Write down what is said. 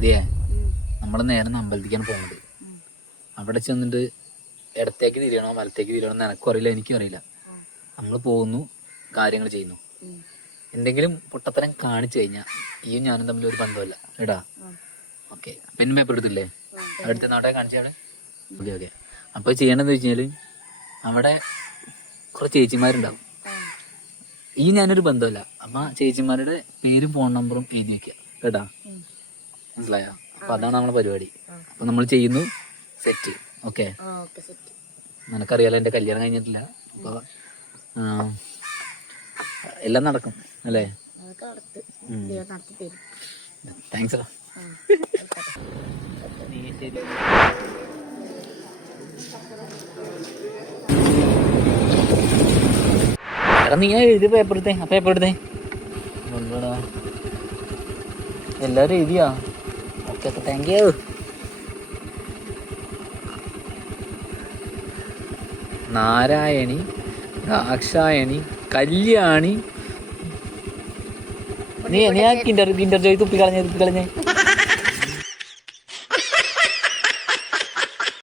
അതെയേ, നമ്മൾ നേരെ അമ്പലത്തിക്കാണ് പോകുന്നത്. അവിടെ ചെന്നിട്ട് ഇടത്തേക്ക് തിരിയണോ വലത്തേക്ക് തിരിയണോ എന്ന് എനക്കും അറിയില്ല, എനിക്കും അറിയില്ല. നമ്മൾ പോകുന്നു, കാര്യങ്ങൾ ചെയ്യുന്നു. എന്തെങ്കിലും പൊട്ടത്തരം കാണിച്ചു കഴിഞ്ഞാൽ ഈയും ഞാനും തമ്മിൽ ഒരു ബന്ധമല്ല എടാ. ഓക്കെ, പെന്നും പേപ്പർ എടുത്തില്ലേ? അടുത്ത നാട്ടെ കാണിച്ചാണ്. Okay okay. അപ്പോൾ ചെയ്യണമെന്ന് വെച്ച് കഴിഞ്ഞാൽ അവിടെ കുറച്ച് ചേച്ചിമാരുണ്ടാവും. ഈ ഞാനൊരു ബന്ധമല്ല. അപ്പം ചേച്ചിമാരുടെ പേരും ഫോൺ നമ്പറും എഴുതി വെക്കുക കേട്ടാ, മനസ്സിലായോ? അപ്പൊ അതാണ് നമ്മളെ പരിപാടി. അപ്പൊ നമ്മൾ ചെയ്യുന്നു, സെറ്റ്. ഓക്കെ, നിനക്കറിയാലോ എന്റെ കല്യാണം കഴിഞ്ഞിട്ടില്ല. അപ്പൊ എല്ലാം നടക്കും അല്ലേ? താങ്ക്സ്. എടാ നീ എഴുതി പേപ്പർ എടുത്തേ, ആ പേപ്പർ എടുത്തേ. എല്ലാവരും എഴുതിയാ? Okay okay, thank you. Narayani, Dakshayani, Kalyani. നീ ആ കിൻഡർ ജോയ് തുപ്പിക്കളഞ്ഞേ.